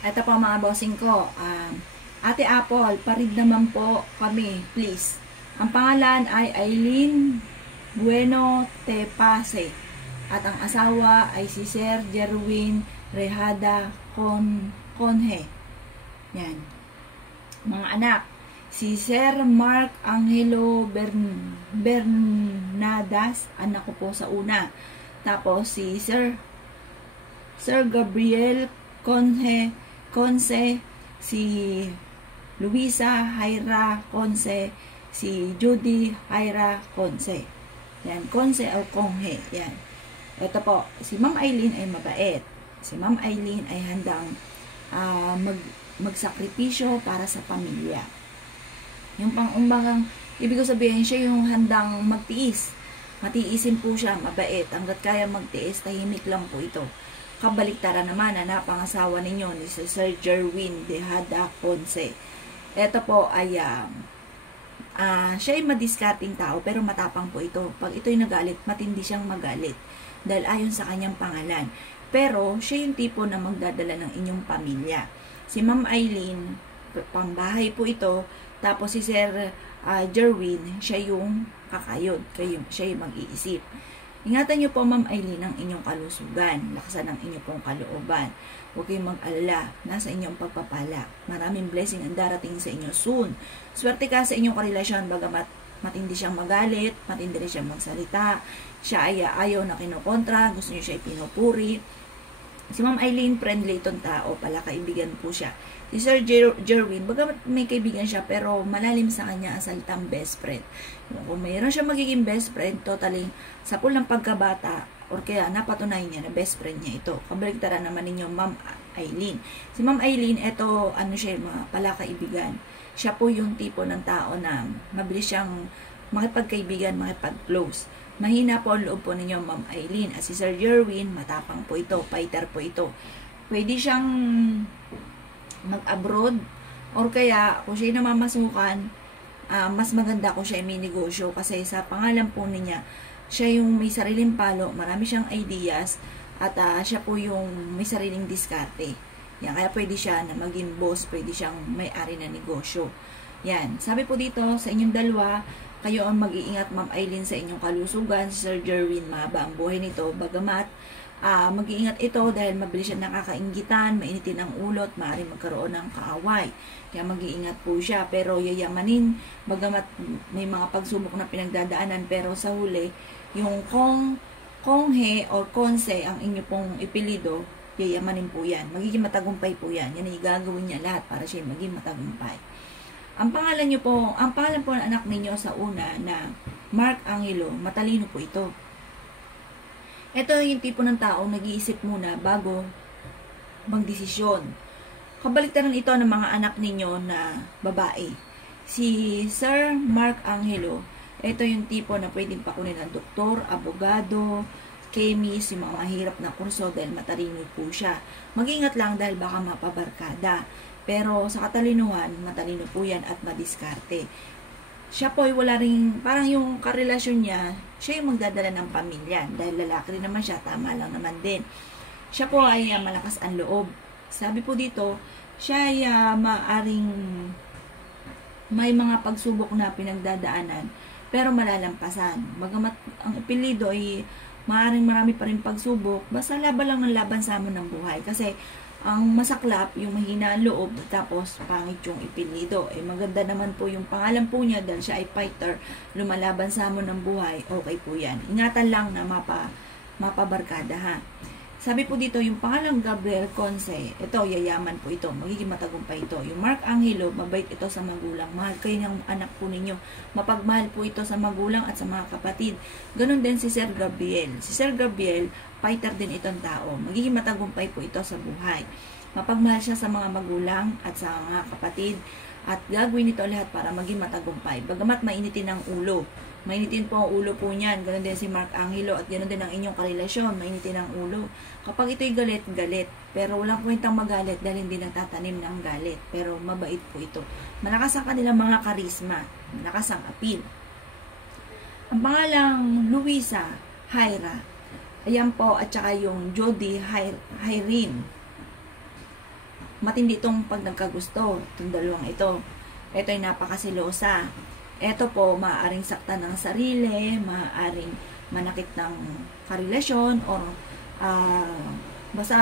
Ito po mga bossing ko. Ate Apple, parid naman po kami, please. Ang pangalan ay Aileen Bueno Tepase. At ang asawa ay si Sir Jerwin Rehada Conhe. Yan. Mga anak, si Sir Mark Angelo Bernadas, anak ko po sa una. Tapos si Sir Gabriel Conce, si Luisa Jaira Conce, si Judy Jaira Conce. Yan, Conce o Conhe. Yan. Ito po, si Ma'am Aileen ay mabait. Si Ma'am Aileen ay handang magsakripisyo para sa pamilya. Yung pang-umbagang, ibig ko sabihin, siya yung handang magtiis. Matiisin po siya, mabait. Hanggat kaya magtiis, tahimik lang po ito. Kabaliktaran naman na napangasawa ninyo ni Sir Jerwin Rehada Conce. Ito po ay siya ay madiskarting tao pero matapang po ito. Pag ito'y nagalit, matindi siyang magalit dahil ayon sa kanyang pangalan. Pero siya yung tipo na magdadala ng inyong pamilya. Si Ma'am Aileen, pambahay po ito. Tapos si Sir Jerwin, siya yung kakayod. Siya yung mag-iisip. Ingatan niyo po, Ma'am Aileen, ang inyong kalusugan. Lakasan ang inyong pong kalooban. Huwag kayong mag-alala. Nasa inyong pagpapala. Maraming blessing ang darating sa inyo soon. Swerte ka sa inyong karelasyon, bagamat matindi siyang magalit, matindi rin siyang magsalita. Siya ay ayaw na kinokontra, gusto niyo siya ipinupuri. Si Ma'am Aileen, friendly itong tao, pala kaibigan po siya. Si Sir Jerwin, bagamat may kaibigan siya, pero malalim sa kanya ang salitang best friend. Kung mayroon siya magiging best friend, totally, sa pulang pagkabata, or kaya napatunay niya na best friend niya ito. Kabaligtaran naman ninyo, Ma'am Aileen. Si Ma'am Aileen, ito, siya, mga pala kaibigan. Siya po yung tipo ng tao na mabilis siyang makipagkaibigan, makipag-close. Mahina po ang loob po ninyo, Ma'am Aileen. At si Sir Jerwin, matapang po ito, fighter po ito. Pwede siyang mag-abroad, or kaya, kung siya namamasukan, mas maganda kung siya may negosyo. Kasi sa pangalan po niya, siya yung may sariling palo, marami siyang ideas, at siya po yung may sariling diskarte. Yan, kaya pwede siya na maging boss, pwede siyang may-ari na negosyo. Yan, sabi po dito, sa inyong dalawa, kayo ang mag-iingat, Ma'am Aileen, sa inyong kalusugan. Si Sir Jerwin, mahaba ang buhay nito, bagamat mag-iingat ito dahil mabilis siya nakakainggitan, mainitin ang ulot, maaaring magkaroon ng kaaway. Kaya mag-iingat po siya, pero yayamanin, bagamat may mga pagsubok na pinagdadaanan, pero sa huli, yung Konghe or Conce, ang inyo pong ipilido, yayamanin po yan. Magiging matagumpay po yan. Yan ay gagawin niya lahat para siya maging matagumpay. Ang pangalan po ng anak ninyo sa una na Mark Angelo, matalino po ito. Ito yung tipo ng taong nag-iisip muna bago magdesisyon. Kabaliktaran ito ng mga anak ninyo na babae. Si Sir Mark Angelo, ito yung tipo na pwedeng pakunin ng doktor, abogado, chemist, yung mga mahirap na kurso dahil matalino po siya. Mag-ingat lang dahil baka mapabarkada. Pero sa katalinuhan, matalino po yan at madiskarte. Siya po ay wala rin, parang yung karelasyon niya, siya yung magdadala ng pamilya. Dahil lalaki rin naman siya, tama lang naman din. Siya po ay malakas ang loob. Sabi po dito, siya ay maaring may mga pagsubok na pinagdadaanan, pero malalampasan. Magamat ang apelido ay maaring marami pa rin pagsubok, basta laban lang ng laban sa amon ng buhay. Kasi ang masaklap, yung mahina ang loob, tapos pangit yung ipilido. Maganda naman po yung pangalan po niya dahil siya ay fighter, lumalaban sa hamon ng buhay, okay po yan. Ingatan lang na mapabarkada ha. Sabi po dito, yung pangalang Gabriel Conce, ito, yayaman po ito, magiging matagumpay ito. Yung Mark Angelo, mabait ito sa magulang, mahal kayo ng anak po ninyo, mapagmahal po ito sa magulang at sa mga kapatid. Ganon din si Sir Gabriel. Si Sir Gabriel, fighter din itong tao, magiging matagumpay po ito sa buhay. Mapagmahal siya sa mga magulang at sa mga kapatid, at gagawin ito lahat para maging matagumpay. Bagamat mainitin ang ulo, mainitin po ang ulo po niyan. Ganon din si Mark Angelo at ganon din ang inyong karelasyon, mainitin ang ulo. Kapag ito'y galit, galit. Pero walang kwentang magalit dahil hindi nagtatanim ng galit. Pero mabait po ito. Malakas ang kanilang mga karisma, malakas ang appeal. Ang pangalang Luisa Jaira, ayan po, at saka yung Jody Hairin. matindi itong pag nagkagusto, itong dalawang ito. Ito ay napakasilosa. Ito po, maaaring saktan ng sarili, maaaring manakit ng karelasyon, or basta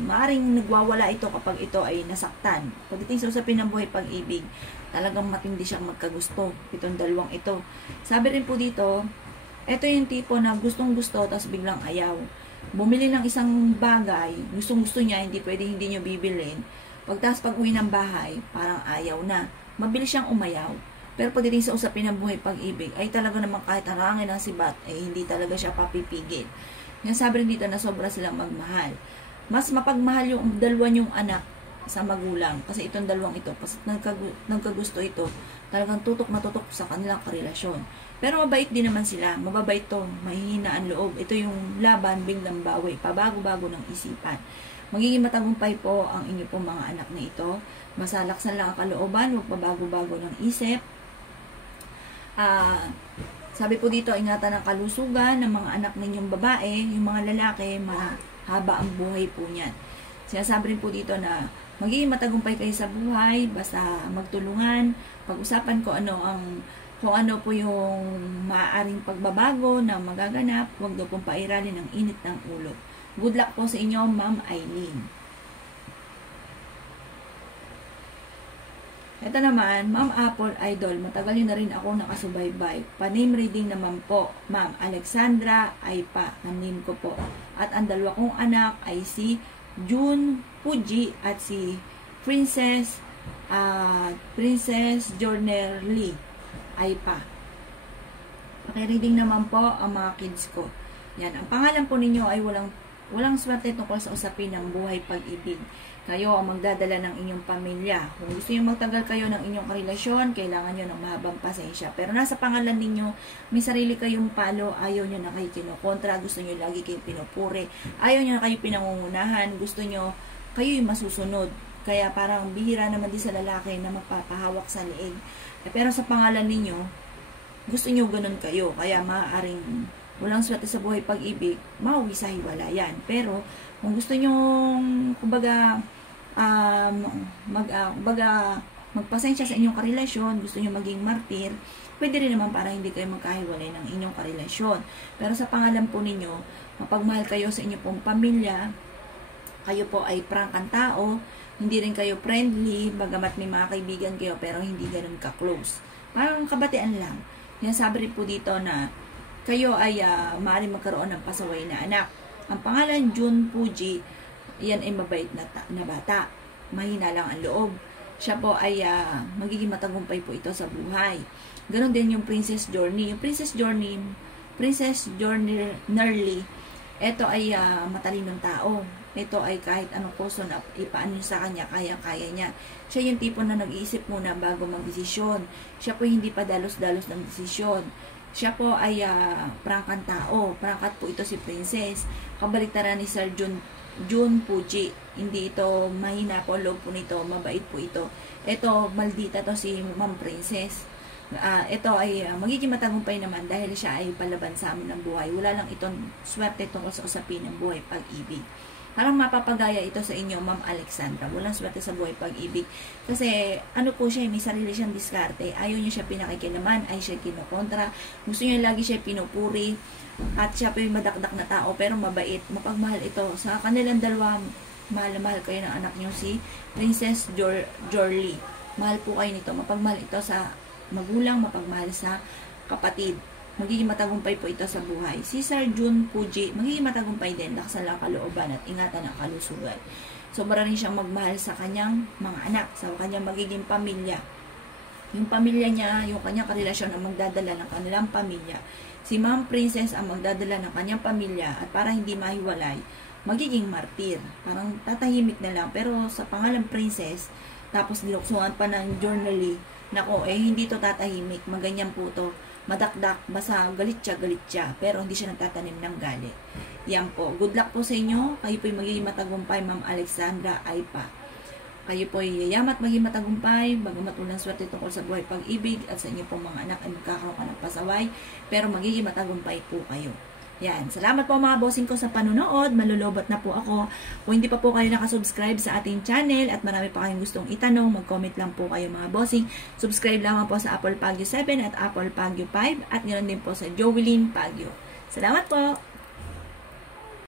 maaaring nagwawala ito kapag ito ay nasaktan. Pagdating sa usapin ng buhay pag-ibig, talagang matindi siyang magkagusto, itong dalawang ito. Sabi rin po dito, ito yung tipo na gustong-gusto, tapos biglang ayaw. Bumili ng isang bagay, gustong-gusto niya, hindi pwede hindi niyo bibilin. Pagtas pag-uwi ng bahay, parang ayaw na. Mabilis siyang umayaw. Pero pagdating sa usapin ng buhay pag-ibig, ay talaga naman kahit harangin ng sibat, ay hindi talaga siya papipigil. Yan sabi rin dito na sobra silang magmahal. Mas mapagmahal yung dalawa yung anak sa magulang. Kasi itong dalawang ito, kasi nagkagusto ito, talagang tutok na tutok sa kanilang karelasyon. Pero mabait din naman sila. Mababait to, mahihina ang loob. Ito yung laban, biglang bawi, pabago-bago ng isipan. Magiging matagumpay po ang inyo pong mga anak na ito. Masalaksan lang ang kalooban, huwag pabago-bago ng isip. Sabi po dito, ingatan ang kalusugan ng mga anak ninyong babae, yung mga lalaki, mahaba ang buhay po niyan. Sinasabi rin po dito na magiging matagumpay kayo sa buhay, basta magtulungan, pag-usapan kung ano po yung maaaring pagbabago na magaganap, huwag daw pong pairalin ng init ng ulo. Good luck po sa inyo, Ma'am Eileen. Ito naman, Ma'am Apple Idol, matagal yun na rin ako nakasubaybay. Pa-name reading naman po, Ma'am Alexandra Aypa, ang name ko po. At ang dalawa kong anak ay si June Puji at si Princess Jorner Lee Aypa. Paki-reading naman po ang mga kids ko. Yan, ang pangalan po ninyo ay walang swerte tungkol sa usapin ng buhay pag-ibig. Kayo ang magdadala ng inyong pamilya. Kung gusto nyo magtagal kayo ng inyong karelasyon, kailangan nyo ng mahabang pasensya. Pero nasa pangalan ninyo, may sarili kayong palo, ayaw nyo na kayo kinukontra, gusto nyo lagi kayong pinupuri, ayaw nyo na kayo pinangungunahan, gusto nyo kayo yung masusunod. Kaya parang bihira naman din sa lalaki na magpapahawak sa leeg. Pero sa pangalan ninyo, gusto nyo ganun kayo. Kaya maaaring walang swerte sa buhay pag-ibig, mauwi sa hiwalayan. Pero kung gusto nyo, kumbaga, magpasensya sa inyong karelasyon, gusto nyo maging martir, pwede rin naman para hindi kayo magkahiwalay ng inyong karelasyon. Pero sa pangalan po ninyo, mapagmahal kayo sa inyong pong pamilya, kayo po ay prangkang tao, hindi rin kayo friendly, bagamat may mga kaibigan kayo, pero hindi ganun ka-close. Parang kabatian lang. Yan sabi rin po dito na kayo ay maaaring magkaroon ng pasaway na anak. Ang pangalan June Puji, yan ay mabait na bata. Mahina lang ang loob. Siya po ay magiging matagumpay po ito sa buhay. Ganon din yung Princess Journey. Yung Princess Journey Nerly, ito ay matalinong tao. Ito ay kahit anong kurso na ipaan nyo sa kanya, kaya-kaya niya. Siya yung tipo na nag-iisip muna bago mag-desisyon. Siya po hindi pa dalos-dalos ng desisyon. Siya po ay prangkang tao. Prangkat po ito si Princess. Kabaliktaran ni Sir June Puji. Hindi ito mahina po loob po nito. Mabait po ito. Ito, maldita to si Ma'am Princess. Ito ay magiging matagumpay naman dahil siya ay palaban sa amin ng buhay. Wala lang itong swerte tungkol sa usapin ng buhay pag-ibig. Parang mapapagaya ito sa inyo, Ma'am Alexandra. Walang swerte sa buhay pag-ibig. Kasi, ano po siya, may sarili siyang diskarte. Ayaw niya siya pinakikilaman, ay siya kinukontra. Gusto niya lagi siya pinupuri. At siya po yung madakdak na tao, pero mabait. Mapagmahal ito. Sa kanilang dalawa, mahal na mahal kayo ng anak niyo, si Princess Jorly. Mahal po kayo nito. Mapagmahal ito sa magulang, mapagmahal sa kapatid. Magiging matagumpay po ito sa buhay. Si Sir June Puji, magiging matagumpay din, lakasan lang kalooban at ingatan ang kalusugan. So, marami siyang magmahal sa kanyang mga anak, sa kanyang magiging pamilya. Yung pamilya niya, yung kanyang karelasyon ang magdadala ng kanilang pamilya. Si Ma'am Princess ang magdadala ng kanyang pamilya at para hindi mahiwalay, magiging martir. Parang tatahimik na lang. Pero sa pangalan Princess, tapos niluksungan pa ng journally, nako, hindi to tatahimik. Maganyan po to. Madakdak, basta galit siya, pero hindi siya nagtatanim ng galit. Yan po. Good luck po sa inyo. Kayo po'y magiging matagumpay, Ma'am Alexandra Aypa. Kayo po'y yayamat maging matagumpay, bagamat walang swerte tungkol sa buhay pag-ibig at sa inyo pong mga anak ay magkakaroon ka ng pasaway, pero magiging matagumpay po kayo. Yan. Salamat po mga bossing ko sa panunood. Malulobot na po ako. Kung hindi pa po kayo nakasubscribe sa ating channel at marami pa kayong gustong itanong, mag-comment lang po kayo mga bossing. Subscribe lamang po sa Apple Pagyo 7 at Apple Pagyo 5 at ganoon din po sa Jovelyn Pagyo. Salamat po!